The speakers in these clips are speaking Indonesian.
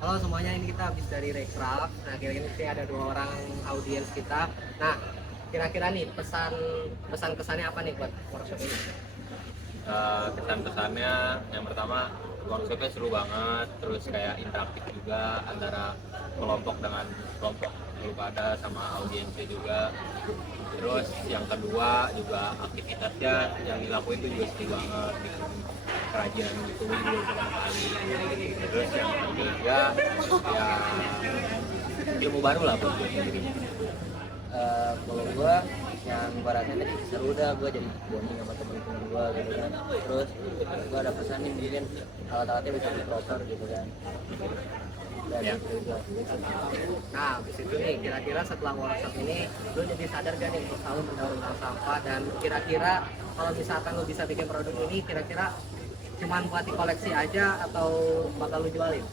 Halo semuanya, ini kita habis dari Recraft. Nah, kira-kira ini ada 2 orang audiens kita. Nah, kira-kira nih pesan kesannya apa nih buat workshop ini? Kesan-kesannya yang pertama, workshopnya seru banget, terus kayak interaktif juga antara kelompok dengan kelompok lu pada sama audiensnya juga. Terus yang kedua juga aktivitasnya yang dilakuin tuh juga seru banget, bikin kerajinan gitu juga pertama kali. Terus yang ketiga ya ilmu baru lah buat gue sendiri. Kalau gue yang baratnya tadi seru dah, gue jadi bonding sama temen-temen gue gitu kan. Terus gue ada pesan nih, mungkin alat-alatnya bisa diproper gitu kan. Dan Ya. itu juga. Nah, habis itu nih, kira-kira setelah workshop ini, lu jadi sadar gak nih untuk selalu mendaur ulang sampah? Dan kira-kira kalau misalkan lu bisa bikin produk ini, kira-kira cuman buat dikoleksi aja atau bakal lu jualin?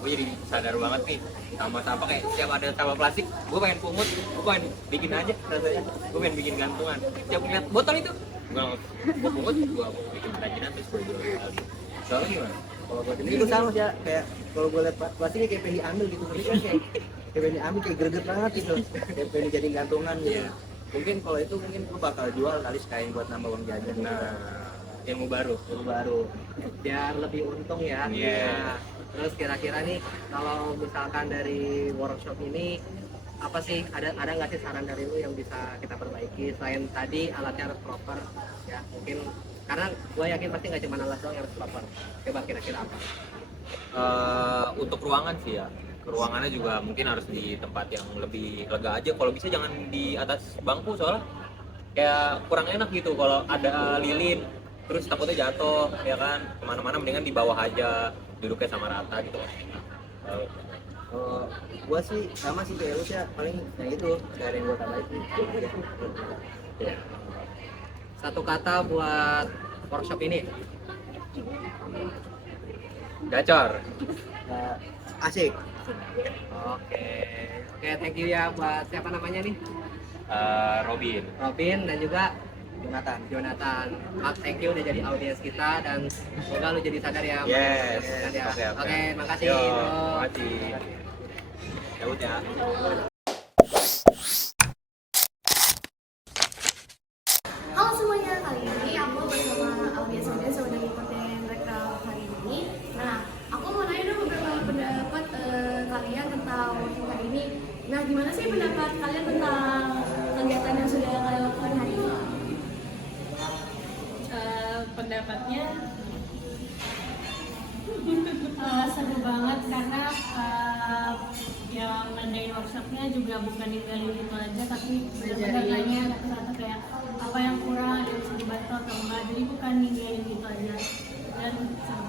Gue jadi sadar banget nih sama sampah, kayak setiap ada sampah plastik gue pengen pungut, gue pengen bikin aja rasanya, gue pengen bikin gantungan setiap ngeliat botol itu gue pungut, gue bikin kerajinan terus gue jual lagi. Soalnya gimana? Kalau gue sendiri gue sama sih ya, kayak kalau gue liat plastiknya kayak pengen diambil gitu, tapi kan kayak pengen diambil kayak greget banget gitu, kayak pengen dijadiin gantungan gitu. Iya. Mungkin kalau itu mungkin gue bakal jual kali sekalian buat nambah uang jajan. Ilmu baru. Itu baru. Biar lebih untung ya. Iya. Nah, terus kira-kira nih, kalau misalkan dari workshop ini, apa sih, ada nggak sih saran dari lu yang bisa kita perbaiki selain tadi alatnya harus proper ya, mungkin karena gue yakin pasti nggak cuma alat doang yang harus proper. Coba kira-kira apa? Untuk ruangan sih ya, ruangannya juga mungkin harus di tempat yang lebih lega aja, kalau bisa jangan di atas bangku, soalnya kayak kurang enak gitu kalau ada lilin terus takutnya jatuh ya kan, kemana-mana mendingan di bawah aja, duduknya sama rata gitu. Uh, Kalau gue sih sama sih kayak lu sih, paling yang itu gak ada yang gue tambahin sih. ya. Satu kata buat workshop ini. Gacor. Asik. Oke, thank you ya buat siapa namanya nih? Robin. Robin dan juga Jonathan. Mak, thank you udah jadi audiens kita dan semoga lu jadi sadar ya. Yes. Ya. Oke. Oke, makasih. Yo, Bro. makasih. Ya udah. Halo semuanya, kali ini aku bersama audiens-audiens yang udah ngikutin Recraft hari ini. Nah, aku mau nanya dong beberapa pendapat kalian tentang workshop hari ini. Nah, gimana sih pendapat kalian tentang kegiatan yang sudah kalian lakukan hari ini? Pendapatnya seru banget karena yang ngadain workshopnya juga bukan ninggalin gitu aja, tapi benar-benar nanya satu-satu kayak apa yang kurang, ada yang bisa dibantu atau enggak, jadi bukan ninggalin gitu aja. Dan seru.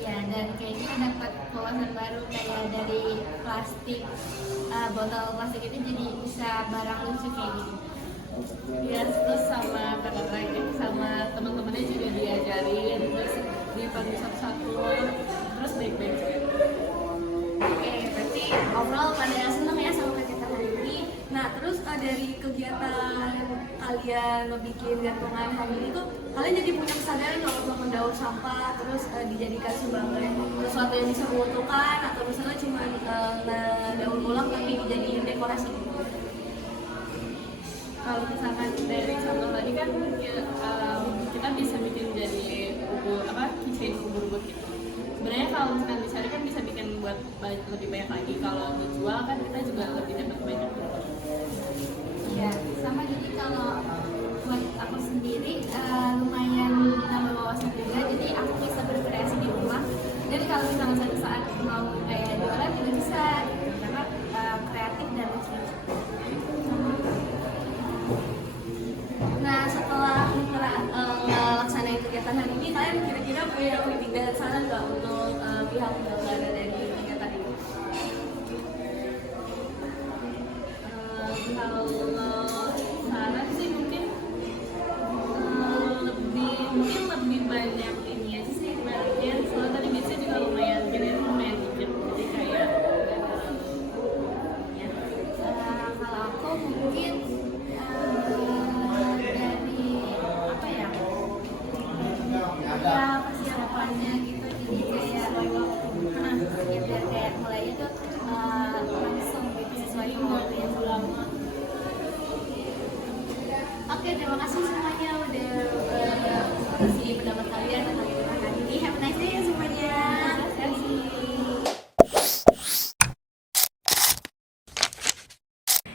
Iya, dan kayak kita dapat wawasan baru kayak dari plastik, botol plastik itu jadi bisa barang lucu kayak gini. Ya, terus sama kakak lagi sama teman-temannya juga diajarin, terus dipanggil satu-satu, terus baik-baik juga. Oke, berarti overall pada senang ya sama kegiatan hari ini. Nah, terus dari kegiatan kalian bikin gantungan hari ini tuh, kalian jadi punya kesadaran kalau untuk mendaur sampah, terus dijadikan sebagai sesuatu yang bisa menguntungkan, atau misalnya cuma daur ulang tapi dijadiin dekorasi gitu. Kalau misalkan dari contoh tadi kan ya, kita bisa bikin jadi bubur keychain bubur gitu. Sebenarnya kalau misalkan dicari kan bisa bikin buat lebih banyak lagi. Kalau buat jual kan kita juga lebih dapat banyak. Iya, sama jadi kalau buat aku sendiri lumayan nambah wawasan juga, jadi aku bisa berkreasi di rumah. Jadi kalau misalnya suatu saat mau kayak jualan juga bisa, karena kreatif dan lucu. Nah, setelah melaksanakan kegiatan hari ini, kalian kira-kira punya kritik dan saran nggak untuk pihak penyelenggara dari kegiatan ini? Kalau saran sih mungkin lebih banyak ini aja sih, penarikan. Soalnya tadi biasanya juga lumayan dikit, jadi kayak ya. Kalau aku mungkin dari apa ya persiapannya gitu, jadi kayak Oke, terima kasih semuanya udah kasih pendapat kalian tentang hari ini. Have a nice day ya semuanya. Terima kasih.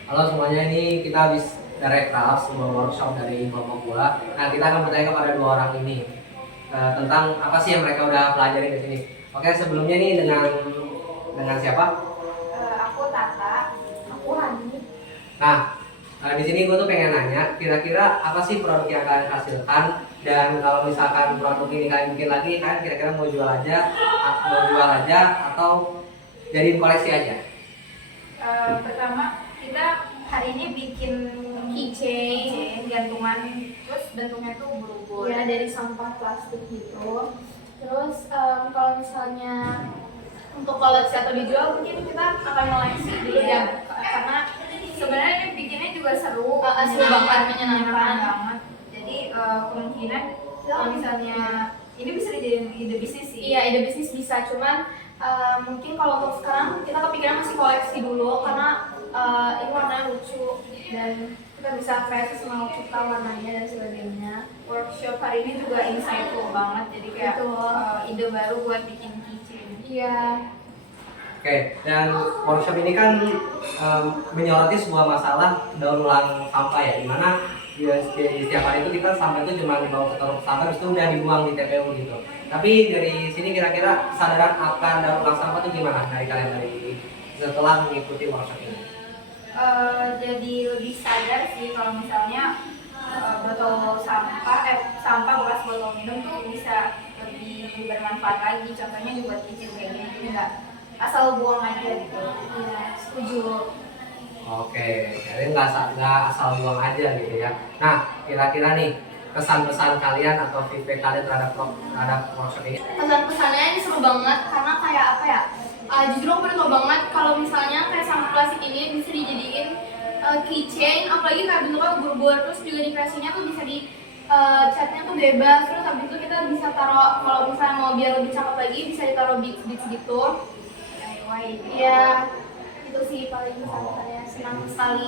Halo semuanya, ini kita habis rekap sebuah workshop dari kelompok gua. Nah, kita akan bertanya kepada dua orang ini tentang apa sih yang mereka udah pelajari di sini. Oke, sebelumnya nih dengan siapa? Aku Tata, aku Hani. Nah, di sini gue tuh pengen nanya, kira-kira apa sih produk yang kalian hasilkan? Dan kalau misalkan produk ini kalian bikin lagi, kalian kira-kira mau jual aja atau jadiin koleksi aja? Pertama kita hari ini bikin keychain gantungan, terus bentuknya tuh ubur-ubur. Ya, dari sampah plastik gitu. Terus kalau misalnya Untuk koleksi atau dijual mungkin kita akan koleksi dulu ya, karena sebenarnya ini bikinnya juga seru, seru banget, menyenangkan banget. Jadi kemungkinan kalau misalnya ini bisa dijadiin ide bisnis sih. iya, ide bisnis bisa, cuman mungkin kalau untuk sekarang kita kepikiran masih koleksi dulu karena ini warnanya lucu dan kita bisa kreasi semau kita warnanya dan sebagainya. Workshop hari ini juga insightful banget, jadi kayak Betul. ide baru buat bikin keychain. Iya. Oke, dan workshop ini kan menyoroti sebuah masalah daur ulang sampah ya, dimana di setiap hari itu kita sampah itu cuma dibawa ke truk sampah, habis itu udah dibuang di TPU gitu. Tapi dari sini kira-kira kesadaran akan daur ulang sampah itu gimana dari kalian setelah mengikuti workshop ini? Jadi lebih sadar sih kalau misalnya botol sampah bekas botol minum tuh bisa lebih bermanfaat lagi. Contohnya dibuat kecil kayak gini, jadi nggak asal buang aja gitu. Iya, setuju. Oke, jadi nggak asal buang aja gitu ya. Nah, kira-kira nih pesan-pesan kalian atau feedback kalian terhadap workshop ini? Pesan-pesannya ini seru banget karena kayak apa ya? Jujur aku baru tau banget kalau misalnya kayak sampah plastik ini bisa dijadiin keychain, apalagi kayak bentuknya ubur-ubur, terus juga di kreasinya tuh bisa di catnya tuh bebas, terus habis itu kita bisa taruh kalau misalnya mau biar lebih cakep lagi bisa ditaruh beads gitu. Iya, itu sih paling pesan-pesannya. Senang sekali.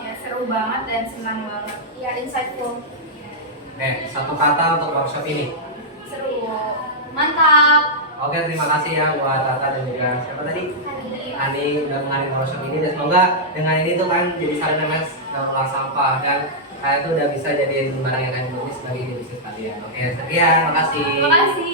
Ya seru banget dan senang banget. Iya, insightful. Satu kata untuk workshop ini. Seru. Mantap. Oke, terima kasih ya buat Tata dan juga siapa tadi? Hani. Ani udah mengalami workshop ini, dan semoga dengan ini tuh kan jadi sarana mas daur ulang sampah dan kalian tuh udah bisa jadiin barang yang kalian beli sebagai ide bisnis kalian. Oke, sekian, makasih. Terima kasih.